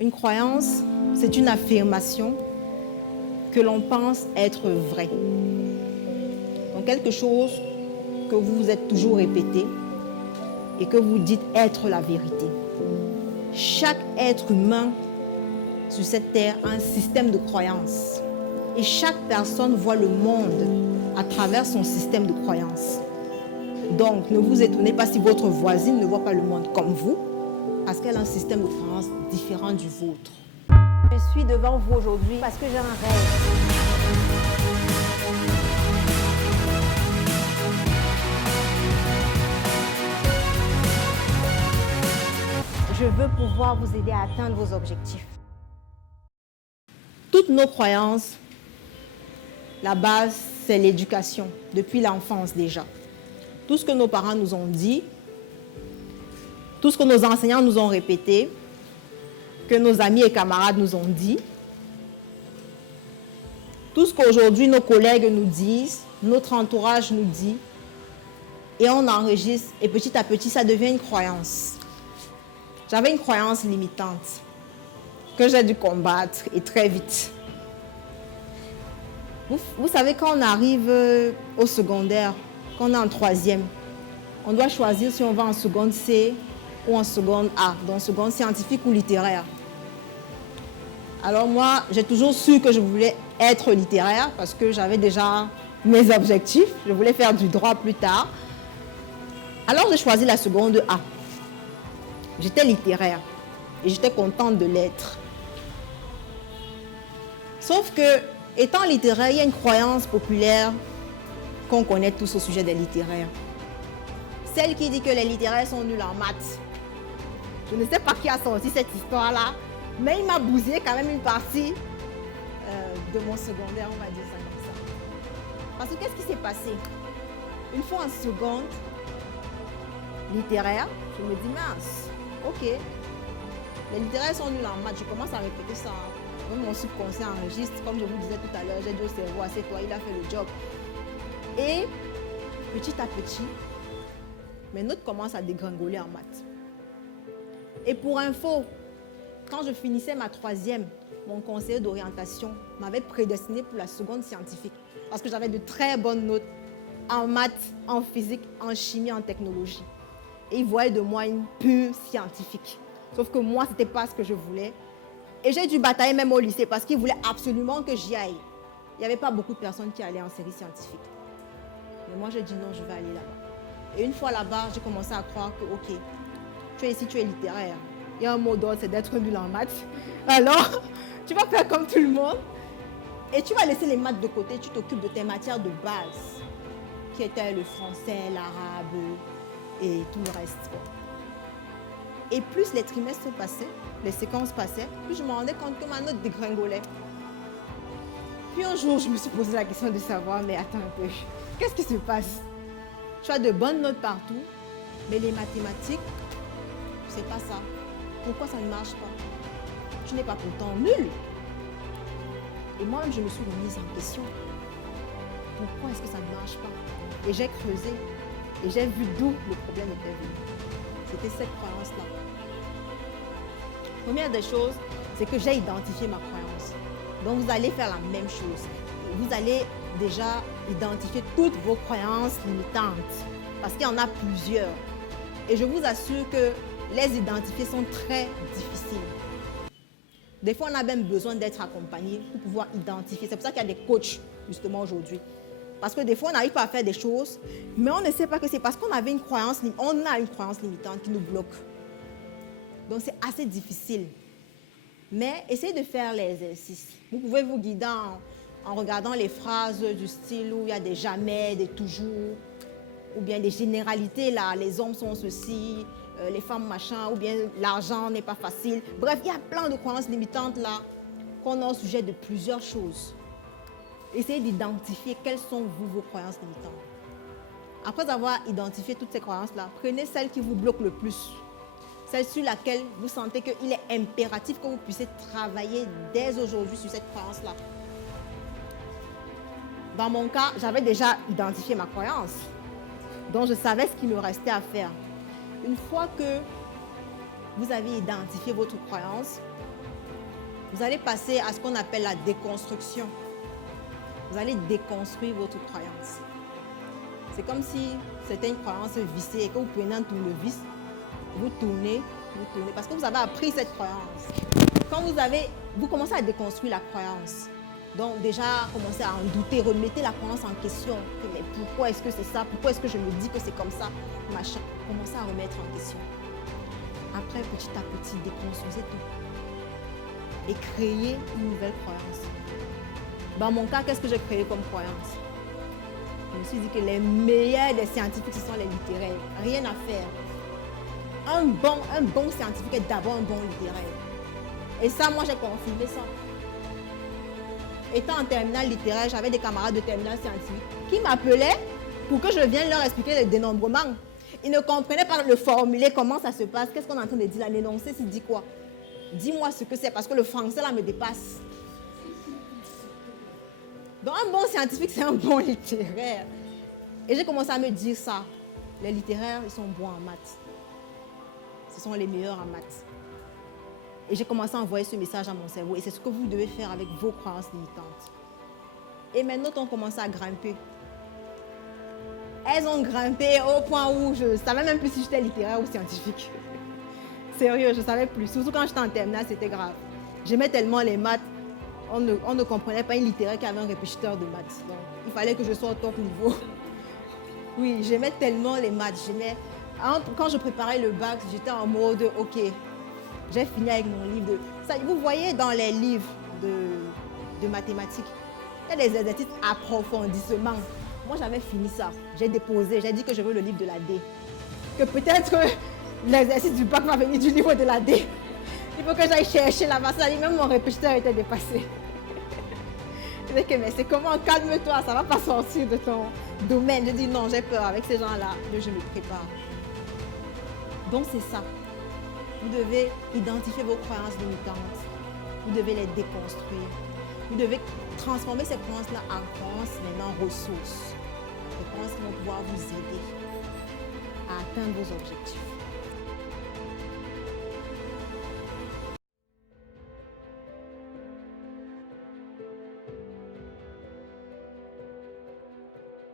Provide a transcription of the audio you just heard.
Une croyance, c'est une affirmation que l'on pense être vraie. Donc quelque chose que vous vous êtes toujours répété et que vous dites être la vérité. Chaque être humain sur cette terre a un système de croyances. Et chaque personne voit le monde à travers son système de croyances. Donc, ne vous étonnez pas si votre voisine ne voit pas le monde comme vous, parce qu'elle a un système de croyances différent du vôtre. Je suis devant vous aujourd'hui parce que j'ai un rêve. Je veux pouvoir vous aider à atteindre vos objectifs. Toutes nos croyances, la base, c'est l'éducation, depuis l'enfance déjà. Tout ce que nos parents nous ont dit, tout ce que nos enseignants nous ont répété, que nos amis et camarades nous ont dit, tout ce qu'aujourd'hui nos collègues nous disent, notre entourage nous dit, et on enregistre, et petit à petit, ça devient une croyance. J'avais une croyance limitante que j'ai dû combattre et très vite. Vous savez, quand on arrive au secondaire, quand on est en troisième, on doit choisir si on va en seconde C ou en seconde A, donc seconde scientifique ou littéraire. Alors moi, j'ai toujours su que je voulais être littéraire parce que j'avais déjà mes objectifs. Je voulais faire du droit plus tard. Alors j'ai choisi la seconde A. J'étais littéraire et j'étais contente de l'être. Sauf que, étant littéraire, il y a une croyance populaire qu'on connaît tous au sujet des littéraires. Celle qui dit que les littéraires sont nuls en maths. Je ne sais pas qui a sorti cette histoire-là, mais il m'a bousillé quand même une partie de mon secondaire, on va dire ça comme ça. Parce que qu'est-ce qui s'est passé? Une fois en seconde, littéraire, je me dis mince, ok, les littéraires sont nuls en maths, je commence à répéter ça. Même mon subconscient enregistre, comme je vous disais tout à l'heure, j'ai dit au cerveau, assieds-toi, il a fait le job. Et petit à petit, mes notes commencent à dégringoler en maths. Et pour info, quand je finissais ma troisième, mon conseiller d'orientation m'avait prédestiné pour la seconde scientifique parce que j'avais de très bonnes notes en maths, en physique, en chimie, en technologie. Et il voyait de moi une pure scientifique. Sauf que moi, ce n'était pas ce que je voulais. Et j'ai dû batailler même au lycée parce qu'il voulait absolument que j'y aille. Il n'y avait pas beaucoup de personnes qui allaient en série scientifique. Mais moi, j'ai dit non, je vais aller là-bas. Et une fois là-bas, j'ai commencé à croire que, ok, tu es ici, tu es littéraire. Il y a un mot d'ordre, c'est d'être nul en maths. Alors, tu vas faire comme tout le monde. Et tu vas laisser les maths de côté, tu t'occupes de tes matières de base, qui étaient le français, l'arabe et tout le reste. Et plus les trimestres passaient, les séquences passaient, plus je me rendais compte que ma note dégringolait. Puis un jour, je me suis posé la question de savoir, mais attends un peu, qu'est-ce qui se passe? Tu as de bonnes notes partout, mais les mathématiques, c'est pas ça. Pourquoi ça ne marche pas? Tu n'es pas pourtant nul. Et moi-même, je me suis remise en question. Pourquoi est-ce que ça ne marche pas? Et j'ai creusé, et j'ai vu d'où le problème était venu. C'était cette croyance-là. Première des choses, c'est que j'ai identifié ma croyance. Donc, vous allez faire la même chose. Vous allez déjà identifier toutes vos croyances limitantes, parce qu'il y en a plusieurs. Et je vous assure que les identifier sont très difficiles. Des fois, on a même besoin d'être accompagné pour pouvoir identifier. C'est pour ça qu'il y a des coachs, justement, aujourd'hui. Parce que des fois, on n'arrive pas à faire des choses, mais on ne sait pas que c'est parce qu'on avait une croyance, on a une croyance limitante qui nous bloque. Donc, c'est assez difficile. Mais essayez de faire l'exercice. Vous pouvez vous guider en regardant les phrases du style où il y a des jamais, des toujours, ou bien des généralités, là, les hommes sont ceci, les femmes machin, ou bien l'argent n'est pas facile. Bref, il y a plein de croyances limitantes là, qu'on a au sujet de plusieurs choses. Essayez d'identifier quelles sont vos croyances limitantes. Après avoir identifié toutes ces croyances-là, prenez celle qui vous bloque le plus. Celle sur laquelle vous sentez qu'il est impératif que vous puissiez travailler dès aujourd'hui sur cette croyance-là. Dans mon cas, j'avais déjà identifié ma croyance. Donc, je savais ce qu'il me restait à faire. Une fois que vous avez identifié votre croyance, vous allez passer à ce qu'on appelle la déconstruction. Vous allez déconstruire votre croyance. C'est comme si c'était une croyance vissée et que vous prenez un tournevis, vous tournez, parce que vous avez appris cette croyance. Quand vous commencez à déconstruire la croyance, donc déjà commencez à en douter, remettez la croyance en question. Mais pourquoi est-ce que c'est ça? Pourquoi est-ce que je me dis que c'est comme ça? Machin. Commencez à remettre en question. Après, petit à petit, déconstruisez tout. Et créez une nouvelle croyance. Dans mon cas, qu'est-ce que j'ai créé comme croyance? Je me suis dit que les meilleurs des scientifiques, ce sont les littéraires. Rien à faire. Un bon scientifique est d'abord un bon littéraire. Et ça, moi, j'ai confirmé ça. Étant en terminale littéraire, j'avais des camarades de terminale scientifique qui m'appelaient pour que je vienne leur expliquer le dénombrement. Ils ne comprenaient pas le formulé, comment ça se passe, qu'est-ce qu'on est en train de dire, l'énoncé, c'est dit quoi. Dis-moi ce que c'est, parce que le français, là, me dépasse. Donc, un bon scientifique, c'est un bon littéraire. Et j'ai commencé à me dire ça. Les littéraires, ils sont bons en maths. Ce sont les meilleurs en maths. Et j'ai commencé à envoyer ce message à mon cerveau. Et c'est ce que vous devez faire avec vos croyances limitantes. Et maintenant, on commence à grimper. Elles ont grimpé au point où je ne savais même plus si j'étais littéraire ou scientifique. Sérieux, je ne savais plus. Surtout quand j'étais en terminale, c'était grave. J'aimais tellement les maths. On ne comprenait pas une littéraire qui avait un répétiteur de maths. Donc, il fallait que je sois au top niveau. Oui, j'aimais tellement les maths. Quand je préparais le bac, j'étais en mode, OK, j'ai fini avec mon livre. Vous voyez dans les livres de mathématiques, il y a des exercices approfondissement. Moi, j'avais fini ça. J'ai déposé, j'ai dit que je veux le livre de la D. Que peut-être l'exercice du bac va venir du livre de la D. Il faut que j'aille chercher là-bas. Même mon répétiteur était dépassé. Je dis que mais c'est comment? Calme-toi, ça ne va pas sortir de ton domaine. Je dis non, j'ai peur. Avec ces gens-là, je me prépare. Donc c'est ça. Vous devez identifier vos croyances limitantes. Vous devez les déconstruire. Vous devez transformer ces croyances-là en croyances maintenant ressources. Des croyances qui vont pouvoir vous aider à atteindre vos objectifs.